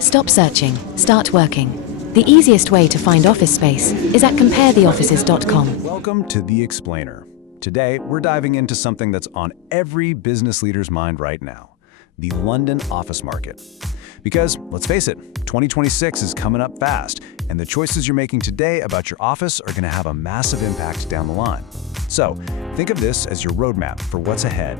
Stop searching, start working. The easiest way to find office space is at comparetheoffices.com. Welcome to The Explainer. Today, we're diving into something that's on every business leader's mind right now, the London office market. Because, let's face it, 2026 is coming up fast, and the choices you're making today about your office are going to have a massive impact down the line. So, think of this as your roadmap for what's ahead.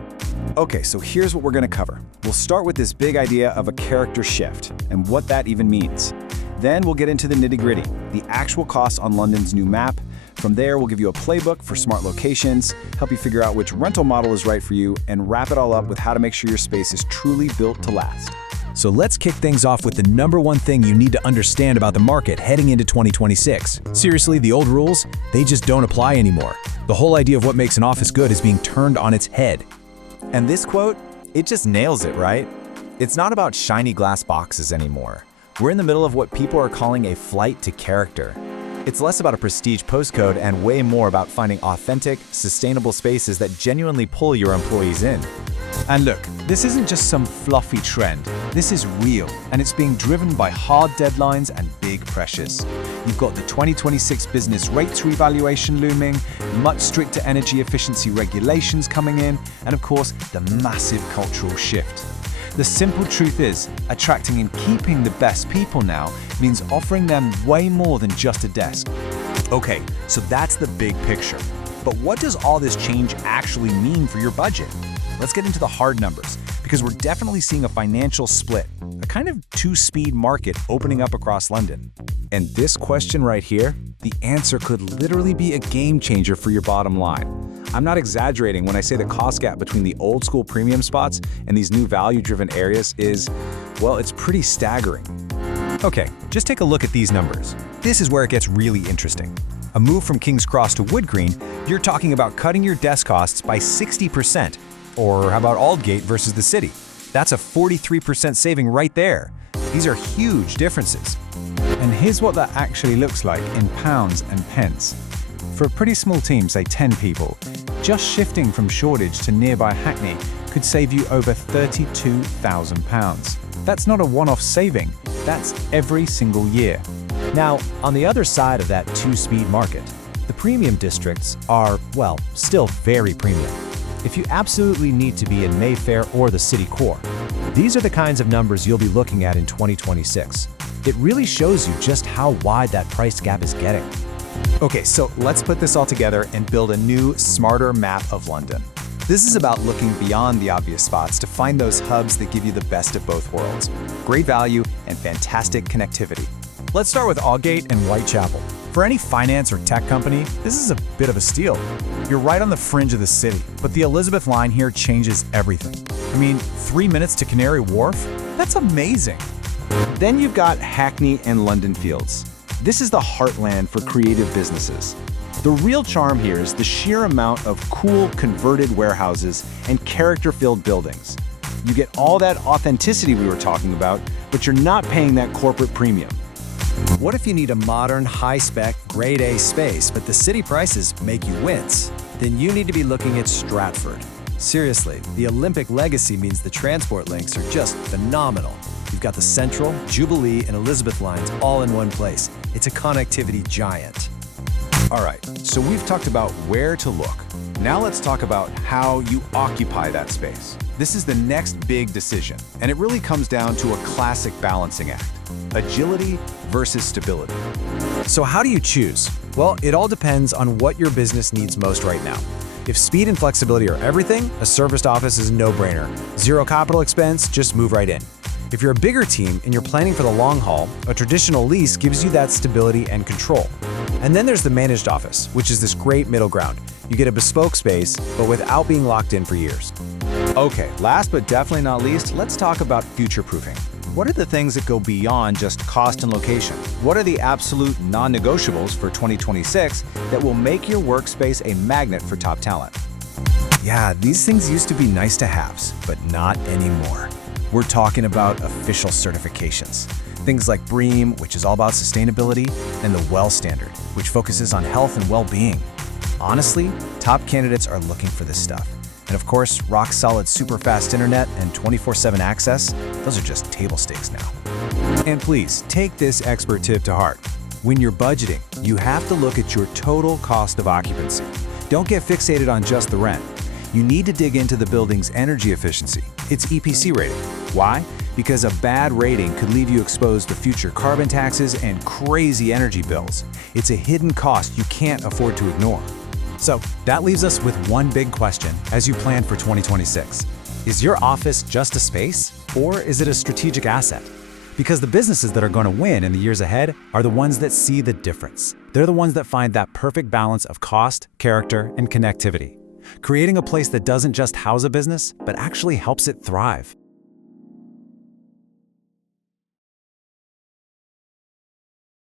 Okay, so here's what we're going to cover. We'll start with this big idea of a character shift and what that even means. Then we'll get into the nitty-gritty, the actual costs on London's new map. From there, we'll give you a playbook for smart locations, help you figure out which rental model is right for you, and wrap it all up with how to make sure your space is truly built to last. So let's kick things off with the number one thing you need to understand about the market heading into 2026. Seriously, the old rules, they just don't apply anymore. The whole idea of what makes an office good is being turned on its head. And this quote, it just nails it, right? It's not about shiny glass boxes anymore. We're in the middle of what people are calling a flight to character. It's less about a prestige postcode and way more about finding authentic, sustainable spaces that genuinely pull your employees in. And look, this isn't just some fluffy trend. This is real, and it's being driven by hard deadlines and big pressures. You've got the 2026 business rates revaluation looming, much stricter energy efficiency regulations coming in, and of course, the massive cultural shift. The simple truth is, attracting and keeping the best people now means offering them way more than just a desk. Okay, so that's the big picture. But what does all this change actually mean for your budget? Let's get into the hard numbers, because we're definitely seeing a financial split, a kind of two-speed market opening up across London. And this question right here, the answer could literally be a game changer for your bottom line. I'm not exaggerating when I say the cost gap between the old school premium spots and these new value-driven areas is, well, it's pretty staggering. Okay, just take a look at these numbers. This is where it gets really interesting. A move from King's Cross to Wood Green, you're talking about cutting your desk costs by 60%. Or how about Aldgate versus the city? That's a 43% saving right there. These are huge differences. And here's what that actually looks like in pounds and pence. For a pretty small team, say 10 people, just shifting from Shoreditch to nearby Hackney could save you over £32,000. That's not a one-off saving, that's every single year. Now, on the other side of that two-speed market, the premium districts are, well, still very premium. If you absolutely need to be in Mayfair or the city core, these are the kinds of numbers you'll be looking at in 2026. It really shows you just how wide that price gap is getting. Okay, so let's put this all together and build a new, smarter map of London. This is about looking beyond the obvious spots to find those hubs that give you the best of both worlds. Great value and fantastic connectivity. Let's start with Aldgate and Whitechapel. For any finance or tech company, this is a bit of a steal. You're right on the fringe of the city, but the Elizabeth line here changes everything. I mean, 3 minutes to Canary Wharf? That's amazing. Then you've got Hackney and London Fields. This is the heartland for creative businesses. The real charm here is the sheer amount of cool converted warehouses and character-filled buildings. You get all that authenticity we were talking about, but you're not paying that corporate premium. What if you need a modern, high-spec, grade A space, but the city prices make you wince? Then you need to be looking at Stratford. Seriously, the Olympic legacy means the transport links are just phenomenal. You've got the Central, Jubilee, and Elizabeth lines all in one place. It's a connectivity giant. All right, so we've talked about where to look. Now let's talk about how you occupy that space. This is the next big decision, and it really comes down to a classic balancing act: agility versus stability. So how do you choose? Well, it all depends on what your business needs most right now. If speed and flexibility are everything, a serviced office is a no-brainer. Zero capital expense, just move right in. If you're a bigger team and you're planning for the long haul, a traditional lease gives you that stability and control. And then there's the managed office, which is this great middle ground. You get a bespoke space, but without being locked in for years. Okay, last but definitely not least, let's talk about future-proofing. What are the things that go beyond just cost and location? What are the absolute non-negotiables for 2026 that will make your workspace a magnet for top talent? Yeah, these things used to be nice to haves, but not anymore. We're talking about official certifications. Things like BREEAM, which is all about sustainability, and the WELL standard, which focuses on health and well-being. Honestly, top candidates are looking for this stuff. And of course, rock-solid super-fast internet and 24/7 access, those are just table stakes now. And please, take this expert tip to heart. When you're budgeting, you have to look at your total cost of occupancy. Don't get fixated on just the rent. You need to dig into the building's energy efficiency, its EPC rating. Why? Because a bad rating could leave you exposed to future carbon taxes and crazy energy bills. It's a hidden cost you can't afford to ignore. So that leaves us with one big question as you plan for 2026. Is your office just a space, or is it a strategic asset? Because the businesses that are going to win in the years ahead are the ones that see the difference. They're the ones that find that perfect balance of cost, character, and connectivity, creating a place that doesn't just house a business, but actually helps it thrive.